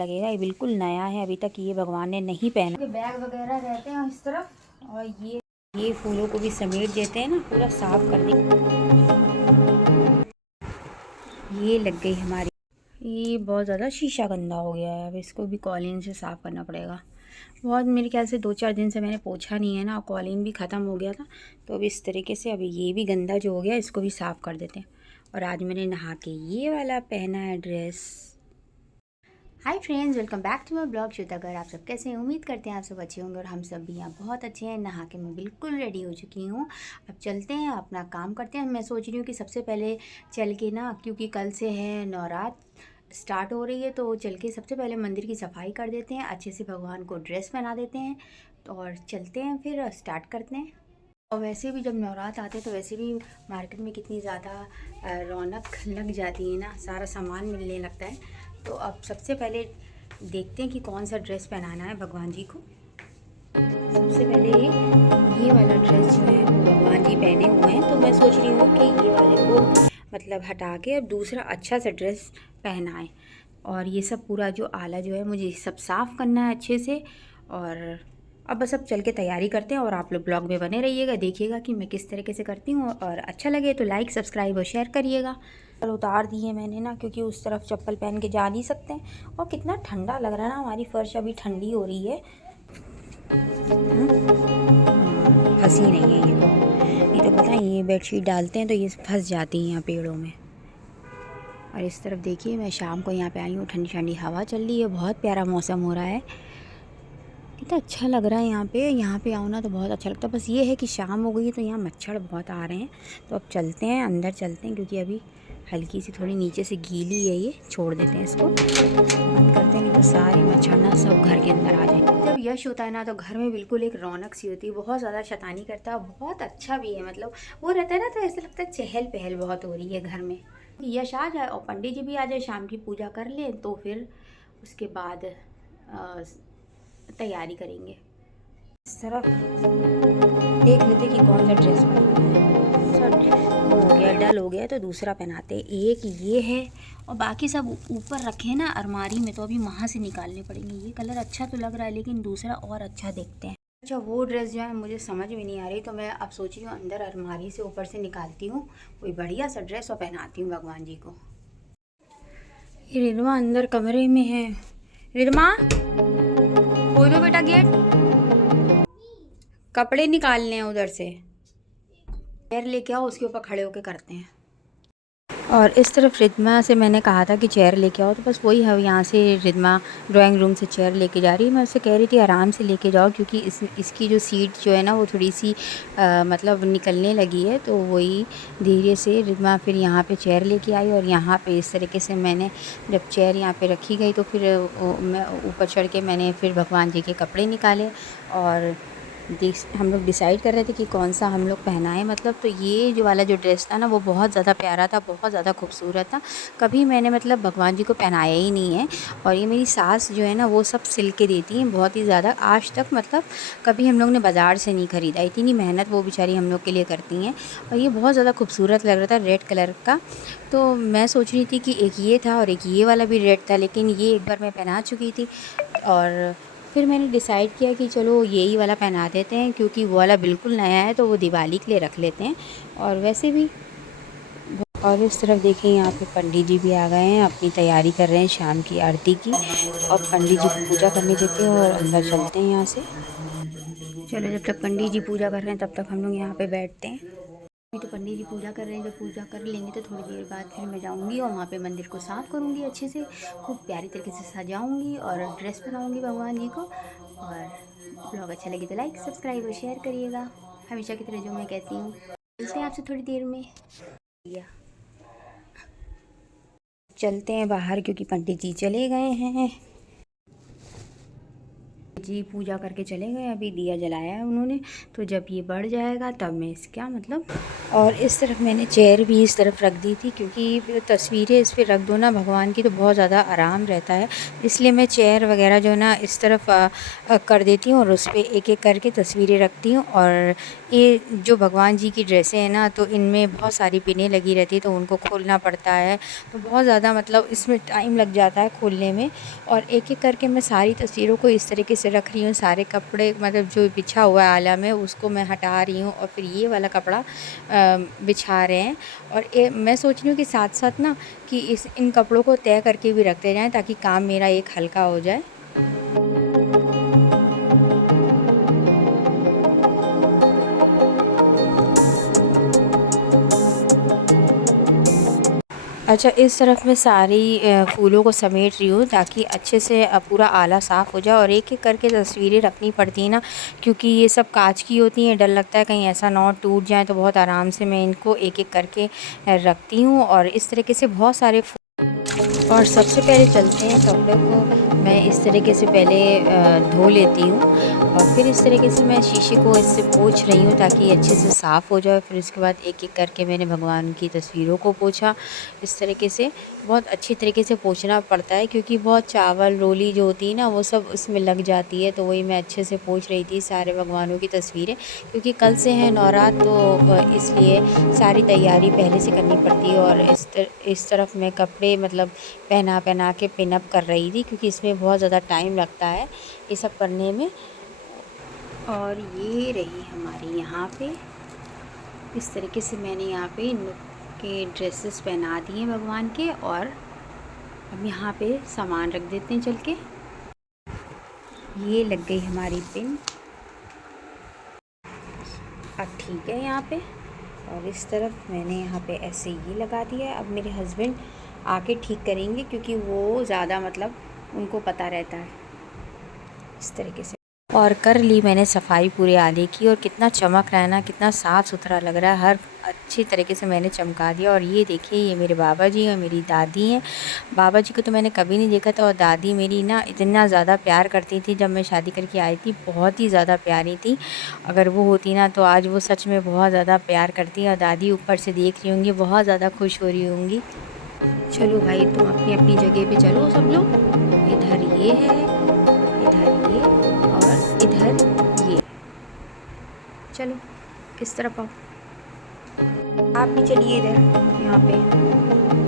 लगेगा। ये बिल्कुल नया है, अभी तक ये भगवान ने नहीं पहना। बैग वगैरह रहते हैं इस तरफ, और ये फूलों को भी समेट देते हैं ना, पूरा साफ कर दें। ये लग गई हमारी, ये बहुत ज़्यादा शीशा गंदा हो गया है। अब इसको भी कॉलिन से साफ़ करना पड़ेगा। बहुत मेरे ख्याल से 2-4 दिन से मैंने पोछा नहीं है ना, कॉलिन भी ख़त्म हो गया था। तो अब इस तरीके से अभी ये भी गंदा जो हो गया इसको भी साफ़ कर देते हैं। और आज मैंने नहा के ये वाला पहना है dress. Hi friends, welcome back to my blog Shwetagar. आप सब कैसे हैं? उम्मीद करते हैं आप सब अच्छे होंगे और हम सब भी यहाँ बहुत अच्छे हैं। नहा के मैं बिल्कुल रेडी हो चुकी हूँ। अब चलते हैं, अपना काम करते हैं। मैं सोच रही हूँ कि सबसे पहले चल के ना, क्योंकि कल से है नवरात स्टार्ट हो रही है, तो चल के सबसे पहले मंदिर की सफाई कर देते हैं, अच्छे से भगवान को ड्रेस पहना देते हैं और चलते हैं, फिर स्टार्ट करते हैं। और वैसे भी जब नवरात आते हैं तो वैसे भी मार्केट में कितनी ज़्यादा रौनक लग जाती है ना, सारा सामान मिलने लगता है। तो अब सबसे पहले देखते हैं कि कौन सा ड्रेस पहनाना है भगवान जी को। सबसे पहले ये वाला ड्रेस जो है वो भगवान जी पहने हुए हैं, तो मैं सोच रही हूँ कि ये वाले को मतलब हटा के अब दूसरा अच्छा सा ड्रेस पहनाएं। और ये सब पूरा जो आला जो है मुझे सब साफ़ करना है अच्छे से। और अब बस अब चल के तैयारी करते हैं, और आप लोग ब्लॉग में बने रहिएगा, देखिएगा कि मैं किस तरीके से करती हूँ। और अच्छा लगे तो लाइक, सब्सक्राइब और शेयर करिएगा। चल उतार दिए मैंने ना, क्योंकि उस तरफ चप्पल पहन के जा नहीं सकते हैं। और कितना ठंडा लग रहा है ना, हमारी फर्श अभी ठंडी हो रही है। फंसी नहीं है ये तो, नहीं तो पता है ये बेडशीट डालते हैं तो ये फंस जाती हैं यहाँ पेड़ों में। और इस तरफ देखिए, मैं शाम को यहाँ पे आई हूँ, ठंडी ठंडी हवा चल रही है, बहुत प्यारा मौसम हो रहा है, कितना अच्छा लग रहा है यहाँ पे आओ ना तो बहुत अच्छा लगता है। बस ये है कि शाम हो गई है तो यहाँ मच्छर बहुत आ रहे हैं। तो अब चलते हैं, अंदर चलते हैं, क्योंकि अभी हल्की सी थोड़ी नीचे से गीली है, ये छोड़ देते हैं, इसको बंद करते हैं, नहीं तो सारे मच्छर ना सब घर के अंदर आ जाए। जब यश होता है ना तो घर में बिल्कुल एक रौनक सी होती है, बहुत ज़्यादा शैतानी करता है, बहुत अच्छा भी है। मतलब वो रहता है ना तो ऐसा लगता है चहल पहल बहुत हो रही है घर में। यश आ जाए और पंडित जी भी आ जाए, शाम की पूजा कर लें, तो फिर उसके बाद तैयारी करेंगे। इस तरफ देख लेते कि कौन सा ड्रेस पहनना है। सब हो गया, डल हो गया तो दूसरा पहनाते। एक ये है और बाकी सब ऊपर रखे हैं ना अलमारी में, तो अभी वहाँ से निकालने पड़ेंगे। ये कलर अच्छा तो लग रहा है, लेकिन दूसरा और अच्छा देखते हैं। अच्छा, वो ड्रेस जो है मुझे समझ में नहीं आ रही, तो मैं अब सोच रही हूँ अंदर अलमारी से ऊपर से निकालती हूँ कोई बढ़िया सा ड्रेस और पहनाती हूँ भगवान जी को। ये रिदमा अंदर कमरे में है। रिदमा खोल दो बेटा गेट, कपड़े निकालने हैं उधर से। चेयर लेके आओ, उसके ऊपर खड़े होके करते हैं। और इस तरफ रिदमा से मैंने कहा था कि चेयर लेके आओ, तो बस वही है, यहाँ से रिदमा ड्राइंग रूम से चेयर लेके जा रही है। मैं उससे कह रही थी आराम से लेके जाओ, क्योंकि इसकी जो सीट जो है ना वो थोड़ी सी मतलब निकलने लगी है। तो वही धीरे से रिदमा फिर यहाँ पे चेयर लेके आई, और यहाँ पे इस तरीके से मैंने जब चेयर यहाँ पे रखी गई तो फिर मैं ऊपर चढ़ के मैंने फिर भगवान जी के कपड़े निकाले। और हम लोग डिसाइड कर रहे थे कि कौन सा हम लोग पहनाएं। मतलब तो ये जो वाला जो ड्रेस था ना वो बहुत ज़्यादा प्यारा था, बहुत ज़्यादा खूबसूरत था। कभी मैंने मतलब भगवान जी को पहनाया ही नहीं है। और ये मेरी सास जो है ना वो सब सिल के देती हैं बहुत ही ज़्यादा, आज तक मतलब कभी हम लोग ने बाज़ार से नहीं ख़रीदा। इतनी मेहनत वो बेचारी हम लोग के लिए करती हैं। और ये बहुत ज़्यादा खूबसूरत लग रहा था, रेड कलर का। तो मैं सोच रही थी कि एक ये था और एक ये वाला भी रेड था, लेकिन ये एक बार मैं पहना चुकी थी। और फिर मैंने डिसाइड किया कि चलो यही वाला पहना देते हैं, क्योंकि वो वाला बिल्कुल नया है तो वो दिवाली के लिए रख लेते हैं। और वैसे भी, और इस तरफ देखिए यहाँ पे पंडित जी भी आ गए हैं, अपनी तैयारी कर रहे हैं शाम की आरती की। और पंडित जी को पूजा करने देते हैं और अंदर चलते हैं यहाँ से। चलो, जब तक पंडित जी पूजा कर रहे हैं तब तक हम लोग यहाँ पे बैठते हैं। अभी तो पंडित जी पूजा कर रहे हैं, जब पूजा कर लेंगे तो थोड़ी देर बाद फिर मैं जाऊंगी और वहाँ पे मंदिर को साफ़ करूंगी, अच्छे से खूब प्यारी तरीके से सजाऊंगी और ड्रेस पहनाऊंगी भगवान जी को। और ब्लॉग अच्छा लगे तो लाइक, सब्सक्राइब और शेयर करिएगा, हमेशा की तरह जो मैं कहती हूँ। मिलते हैं आपसे थोड़ी देर में। चलते हैं बाहर, क्योंकि पंडित जी चले गए हैं। जी पूजा करके चले गए, अभी दिया जलाया है उन्होंने, तो जब ये बढ़ जाएगा तब मैं इसका मतलब। और इस तरफ मैंने चेयर भी इस तरफ रख दी थी, क्योंकि तस्वीरें इस पर रख दो ना भगवान की तो बहुत ज़्यादा आराम रहता है। इसलिए मैं चेयर वगैरह जो है ना इस तरफ कर देती हूँ और उस पर एक एक करके तस्वीरें रखती हूँ। और ये जो भगवान जी की ड्रेसें हैं ना, तो इनमें बहुत सारी पिनें लगी रहती है, तो उनको खोलना पड़ता है, तो बहुत ज़्यादा मतलब इसमें टाइम लग जाता है खोलने में। और एक-एक करके मैं सारी तस्वीरों को इस तरीके से रख रही हूँ, सारे कपड़े मतलब जो बिछा हुआ है आला में उसको मैं हटा रही हूँ और फिर ये वाला कपड़ा बिछा रहे हैं। और मैं सोच रही हूँ कि साथ-साथ ना कि इन कपड़ों को तय करके भी रखते जाएँ, ताकि काम मेरा एक हल्का हो जाए। अच्छा, इस तरफ मैं सारी फूलों को समेट रही हूँ, ताकि अच्छे से पूरा आला साफ़ हो जाए। और एक-एक करके तस्वीरें रखनी पड़ती हैं ना, क्योंकि ये सब काँच की होती हैं, डर लगता है कहीं ऐसा ना हो टूट जाएँ, तो बहुत आराम से मैं इनको एक-एक करके रखती हूँ। और इस तरीके से बहुत सारे और सबसे पहले चलते हैं कपड़े को मैं इस तरीके से पहले धो लेती हूँ, और फिर इस तरीके से मैं शीशे को इससे पोंछ रही हूँ, ताकि ये अच्छे से साफ़ हो जाए। फिर उसके बाद एक-एक करके मैंने भगवान की तस्वीरों को पोंछा। इस तरीके से बहुत अच्छी तरीके से पोंछना पड़ता है, क्योंकि बहुत चावल रोली जो होती है ना, वो सब उसमें लग जाती है। तो वही मैं अच्छे से पोंछ रही थी सारे भगवानों की तस्वीरें, क्योंकि कल से है नवरात, तो इसलिए सारी तैयारी पहले से करनी पड़ती है। और इस तरफ मैं कपड़े मतलब पहना के पिन अप कर रही थी, क्योंकि इसमें बहुत ज़्यादा टाइम लगता है ये सब करने में। और ये रही हमारी यहाँ पे इस तरीके से मैंने यहाँ पे इन लोग के ड्रेसेस पहना दिए भगवान के। और अब यहाँ पे सामान रख देते हैं चल के। ये लग गई हमारी पिन, अब ठीक है यहाँ पे। और इस तरफ मैंने यहाँ पे ऐसे ये लगा दिया है। अब मेरे हस्बैंड आके ठीक करेंगे, क्योंकि वो ज़्यादा मतलब उनको पता रहता है इस तरीके से। और कर ली मैंने सफाई पूरे आले की, और कितना चमक रहा है ना, कितना साफ़ सुथरा लग रहा है, हर अच्छी तरीके से मैंने चमका दिया। और ये देखिए, ये मेरे बाबा जी और मेरी दादी हैं। बाबा जी को तो मैंने कभी नहीं देखा था, और दादी मेरी ना इतना ज़्यादा प्यार करती थी। जब मैं शादी करके आई थी बहुत ही ज़्यादा प्यारी थी। अगर वो होती ना, तो आज वो सच में बहुत ज़्यादा प्यार करती हैं। और दादी ऊपर से देख रही होंगी, बहुत ज़्यादा खुश हो रही होंगी। चलो भाई, तुम अपनी अपनी जगह पे चलो सब लोग। इधर ये है, इधर ये, और इधर ये। चलो किस तरफ आओ, आप भी चलिए इधर, यहाँ पे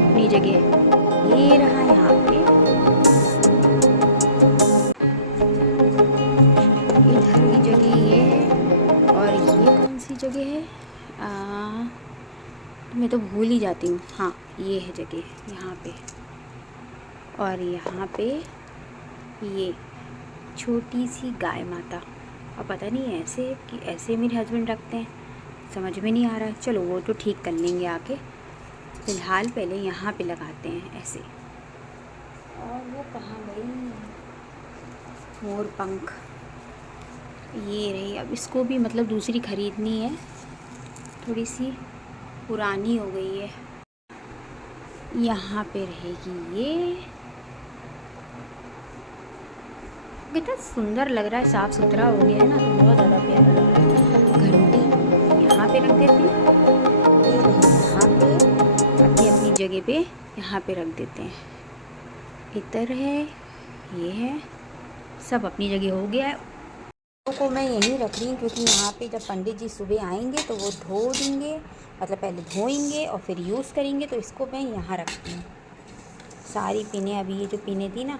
अपनी जगह। ये रहा यहाँ पे, इधर की जगह ये है। और ये कौन सी जगह है, मैं तो भूल ही जाती हूँ। हाँ, ये है जगह यहाँ पे। और यहाँ पे ये छोटी सी गाय माता। अब पता नहीं ऐसे कि ऐसे मेरे हस्बैंड रखते हैं, समझ में नहीं आ रहा है। चलो वो तो ठीक कर लेंगे आके, फ़िलहाल पहले यहाँ पे लगाते हैं ऐसे। और वो कहाँ गई, मोर पंख, ये रही। अब इसको भी मतलब दूसरी ख़रीदनी है, थोड़ी सी पुरानी हो गई है। यहाँ पे रहेगी ये, कितना सुंदर लग रहा है, साफ़ सुथरा हो गया है ना, तो बहुत ज़्यादा प्यारा लग रहा है। घंटी यहाँ पे रख देते हैं, यहाँ पे अपनी अपनी जगह पे यहाँ पे रख देते हैं। इधर है, ये है, सब अपनी जगह हो गया है। को मैं यहीं रख रही हूँ, क्योंकि यहाँ पे जब पंडित जी सुबह आएंगे तो वो धो देंगे, मतलब पहले धोएंगे और फिर यूज़ करेंगे। तो इसको मैं यहाँ रखती हूँ सारी पिनें। अभी ये जो पिनें थी ना,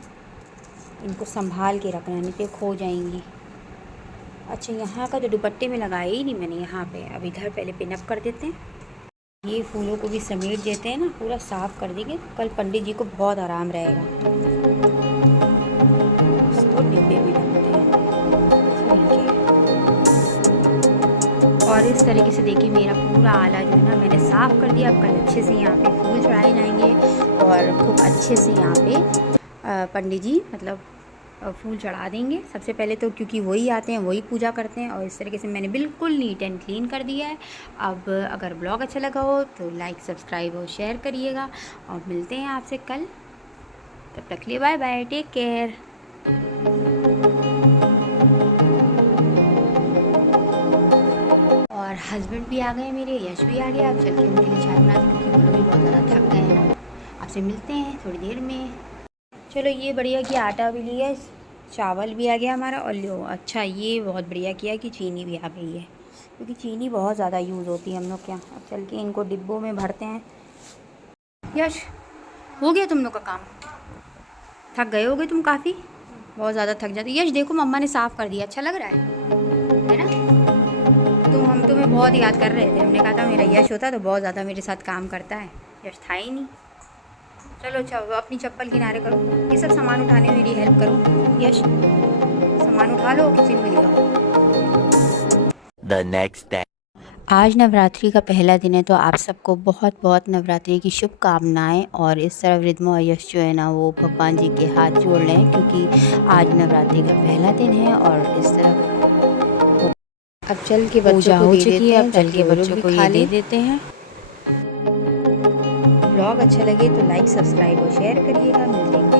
इनको संभाल के रखना, नहीं तो खो जाएंगी। अच्छा, यहाँ का जो दुपट्टे में लगाया ही नहीं मैंने यहाँ पे। अब इधर पहले पिनअप कर देते हैं, ये फूलों को भी समेट देते हैं ना, पूरा साफ़ कर देंगे। कल पंडित जी को बहुत आराम रहेगा। इसको डिब्बे में रखते हैं फूल के। और इस तरीके से देखिए, मेरा पूरा आला जो है ना मैंने साफ़ कर दिया। अब कल अच्छे से यहाँ पे फूल चढ़ाए जाएंगे, और खूब अच्छे से यहाँ पे पंडित जी मतलब फूल चढ़ा देंगे सबसे पहले तो, क्योंकि वही आते हैं, वही पूजा करते हैं। और इस तरीके से मैंने बिल्कुल नीट एंड क्लीन कर दिया है। अब अगर ब्लॉग अच्छा लगा हो तो लाइक, सब्सक्राइब और शेयर करिएगा। और मिलते हैं आपसे कल, तब तक के लिए बाय बाय, टेक केयर। और हस्बैंड भी आ गए मेरे, यश भी आ गया। अब चल के उनके लिए चाय बनाते, क्योंकि वो लोग भी बहुत ज़्यादा थक गए हैं ना। आपसे मिलते हैं थोड़ी देर में। चलो, ये बढ़िया कि आटा भी लिया, चावल भी आ गया हमारा, और लो अच्छा ये बहुत बढ़िया किया कि चीनी भी आ गई है। क्योंकि चीनी बहुत ज़्यादा यूज़ होती है हम लोग के यहाँ। अब चल के इनको डिब्बों में भरते हैं। यश, हो गया तुम लोग का काम? थक गए होगे तुम काफ़ी, बहुत ज़्यादा थक जाते। यश देखो मम्मा ने साफ़ कर दिया, अच्छा लग रहा है ना? हम तुम्हें बहुत याद कर रहे थे, हमने कहा था मेरा यश होता तो बहुत ज़्यादा मेरे साथ काम करता है, यश था ही नहीं। चलो अच्छा, अपनी चप्पल किनारे करो, ये सब सामान उठाने में मेरी हेल्प करो। यश सामान उठा लो, किचन में ले आओ। The next day. आज नवरात्रि का पहला दिन है, तो आप सबको बहुत बहुत नवरात्रि की शुभकामनाएं। और इस तरफ रिद्मा और यश जो है ना, वो भगवान जी के हाथ जोड़ रहे हैं क्योंकि आज नवरात्रि का पहला दिन है। और इस तरफ अब चल के बच्चों को दे देते हैं, चल के बच्चों को ये दे देते हैं। ब्लॉग अच्छा लगे तो लाइक, सब्सक्राइब और शेयर करिएगा। मिलते हैं